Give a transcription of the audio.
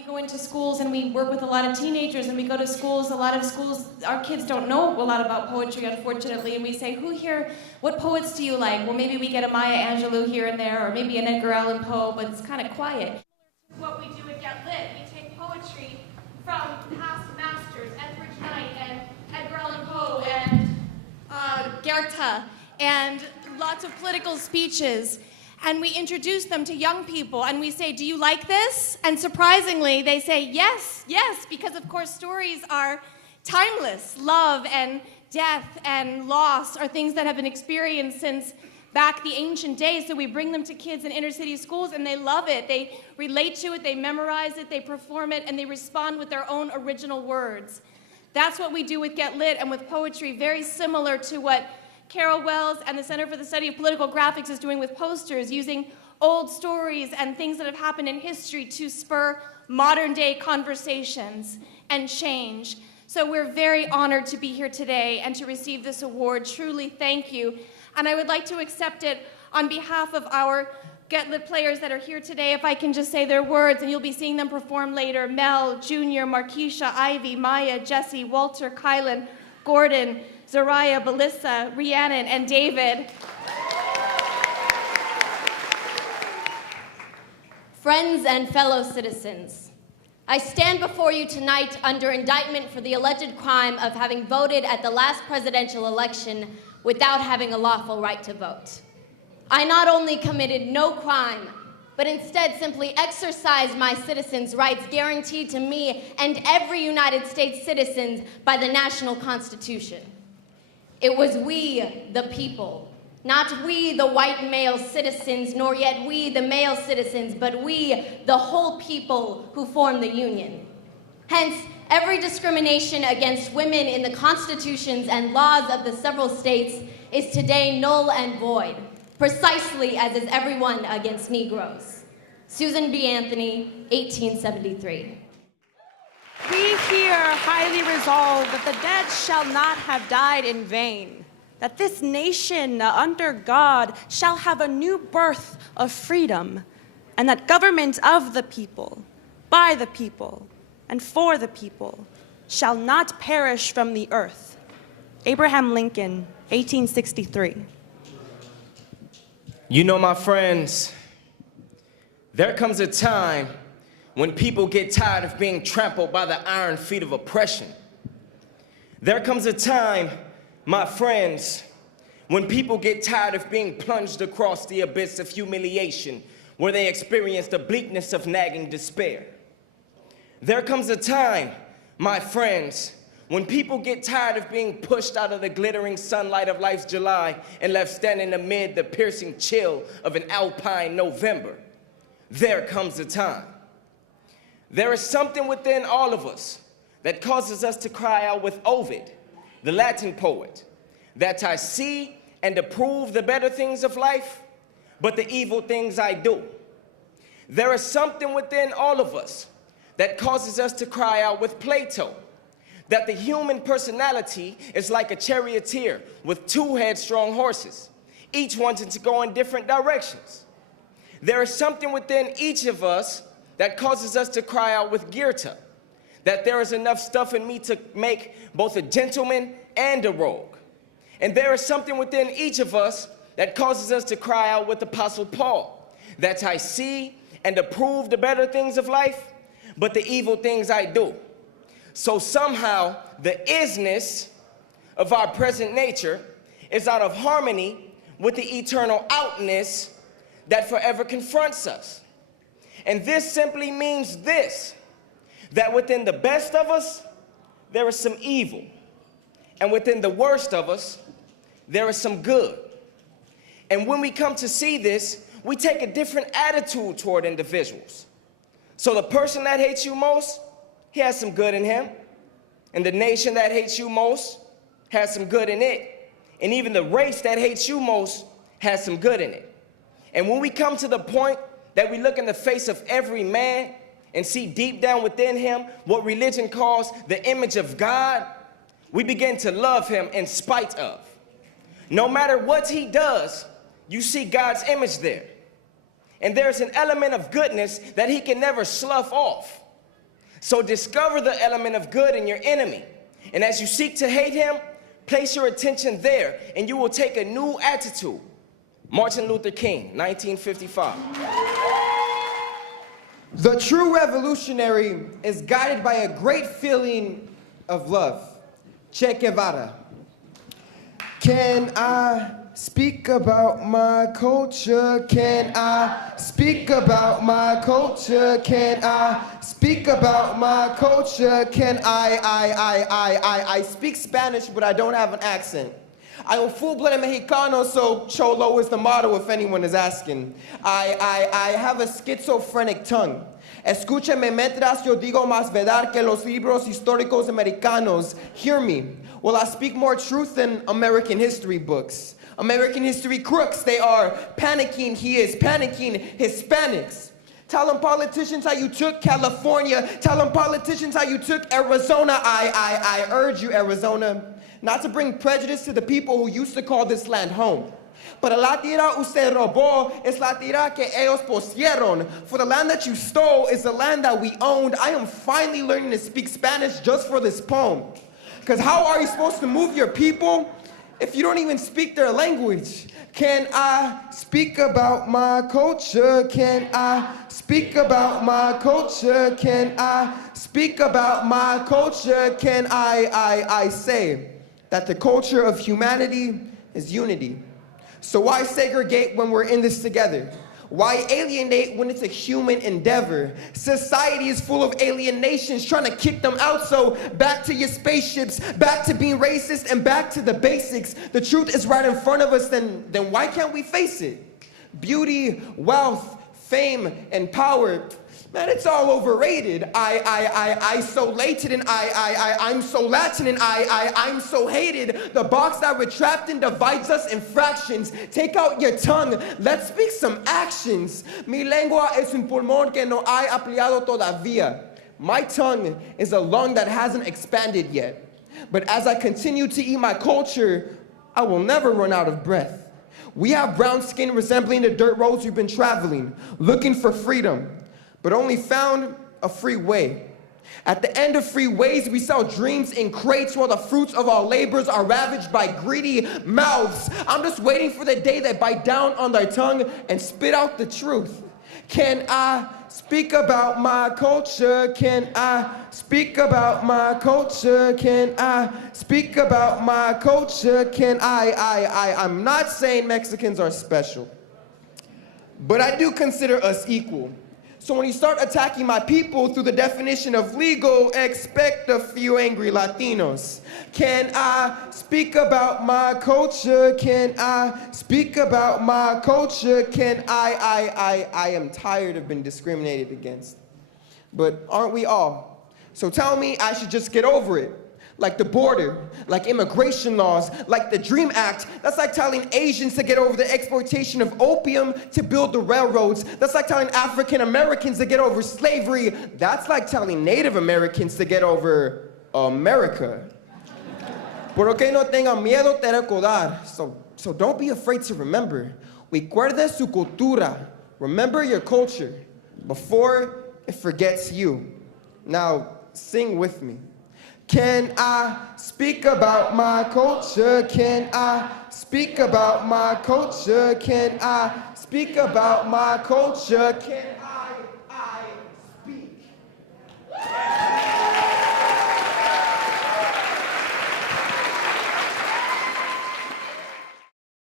we go into schools and we work with a lot of teenagers and we go to schools, a lot of schools, our kids don't know a lot about poetry, unfortunately, and we say, who here, what poets do you like? Well, maybe we get a Maya Angelou here and there, or maybe an Edgar Allan Poe, but it's kind of quiet. What we do at Get Lit, we take poetry from past masters, Etheridge Knight and Edgar Allan Poe and Goethe, and lots of political speeches, and we introduce them to young people, and we say, do you like this? And surprisingly, they say, yes, yes, because of course stories are timeless. Love and death and loss are things that have been experienced since back the ancient days, so we bring them to kids in inner city schools, and they love it. They relate to it, they memorize it, they perform it, and they respond with their own original words. That's what we do with Get Lit and with poetry, very similar to what Carol Wells and the Center for the Study of Political Graphics is doing with posters, using old stories and things that have happened in history to spur modern day conversations and change. So we're very honored to be here today and to receive this award. Truly, thank you. And I would like to accept it on behalf of our Get Lit players that are here today, if I can just say their words, and you'll be seeing them perform later. Mel, Junior, Markeisha, Ivy, Maya, Jesse, Walter, Kylan, Gordon, Zariah, Belissa, Rhiannon, and David. Friends and fellow citizens, I stand before you tonight under indictment for the alleged crime of having voted at the last presidential election without having a lawful right to vote. I not only committed no crime, but instead simply exercised my citizens' rights guaranteed to me and every United States citizen by the national Constitution. It was we, the people, not we, the white male citizens, nor yet we, the male citizens, but we, the whole people, who formed the Union. Hence, every discrimination against women in the constitutions and laws of the several states is today null and void, precisely as is everyone against Negroes. Susan B. Anthony, 1873. We here highly resolve that the dead shall not have died in vain, that this nation under God shall have a new birth of freedom, and that government of the people, by the people, and for the people shall not perish from the earth. Abraham Lincoln, 1863. You know, my friends, there comes a time when people get tired of being trampled by the iron feet of oppression. There comes a time, my friends, when people get tired of being plunged across the abyss of humiliation, where they experience the bleakness of nagging despair. There comes a time, my friends, when people get tired of being pushed out of the glittering sunlight of life's July and left standing amid the piercing chill of an alpine November. There comes a time. There is something within all of us that causes us to cry out with Ovid, the Latin poet, that I see and approve the better things of life, but the evil things I do. There is something within all of us that causes us to cry out with Plato, that the human personality is like a charioteer with two headstrong horses, each wanting to go in different directions. There is something within each of us that causes us to cry out with Goethe, that there is enough stuff in me to make both a gentleman and a rogue. And there is something within each of us that causes us to cry out with Apostle Paul, that I see and approve the better things of life, but the evil things I do. So somehow the isness of our present nature is out of harmony with the eternal outness that forever confronts us. And this simply means this, that within the best of us, there is some evil. And within the worst of us, there is some good. And when we come to see this, we take a different attitude toward individuals. So the person that hates you most, he has some good in him. And the nation that hates you most has some good in it. And even the race that hates you most has some good in it. And when we come to the point that we look in the face of every man and see deep down within him what religion calls the image of God, we begin to love him in spite of. No matter what he does, you see God's image there. And there's an element of goodness that he can never slough off. So discover the element of good in your enemy. And as you seek to hate him, place your attention there, and you will take a new attitude. Martin Luther King, 1955. The true revolutionary is guided by a great feeling of love. Che Guevara. Can I speak about my culture? Can I speak about my culture? Can I speak about my culture? Can I speak Spanish, but I don't have an accent. I am full-blooded Mexicano, so Cholo is the motto if anyone is asking. I have a schizophrenic tongue. Escúcheme mientras yo digo más verdad que los libros históricos americanos. Hear me. Well, I speak more truth than American history books. American history crooks, they are panicking. He is panicking Hispanics. Tell them politicians how you took California. Tell them politicians how you took Arizona. I urge you, Arizona, not to bring prejudice to the people who used to call this land home. But la tierra usted robó es la tierra que ellos pusieron. For the land that you stole is the land that we owned. I am finally learning to speak Spanish just for this poem. Because how are you supposed to move your people if you don't even speak their language? Can I speak about my culture? Can I speak about my culture? Can I speak about my culture? Can I say that the culture of humanity is unity? So why segregate when we're in this together? Why alienate when it's a human endeavor? Society is full of alien nations trying to kick them out, so back to your spaceships, back to being racist, and back to the basics. The truth is right in front of us, then why can't we face it? Beauty, wealth, fame, and power, man, it's all overrated. I so lated and I'm so Latin and I'm so hated. The box that we're trapped in divides us in fractions. Take out your tongue, let's speak some actions. Mi lengua es un pulmón que no hay ampliado todavía. My tongue is a lung that hasn't expanded yet. But as I continue to eat my culture, I will never run out of breath. We have brown skin resembling the dirt roads we've been traveling, looking for freedom, but only found a free way. At the end of freeways, we sell dreams in crates while the fruits of our labors are ravaged by greedy mouths. I'm just waiting for the day they bite down on their tongue and spit out the truth. Can I speak about my culture? Can I speak about my culture? Can I speak about my culture? Can I'm not saying Mexicans are special, but I do consider us equal. So when you start attacking my people through the definition of legal, expect a few angry Latinos. Can I speak about my culture? Can I speak about my culture? Can I am tired of being discriminated against. But aren't we all? So tell me I should just get over it. Like the border, like immigration laws, like the DREAM Act. That's like telling Asians to get over the exploitation of opium to build the railroads. That's like telling African Americans to get over slavery. That's like telling Native Americans to get over America. Por que no tengan miedo de recordar. So don't be afraid to remember. Recuerde su cultura. Remember your culture before it forgets you. Now sing with me. Can I speak about my culture? Can I speak about my culture? Can I speak about my culture? Can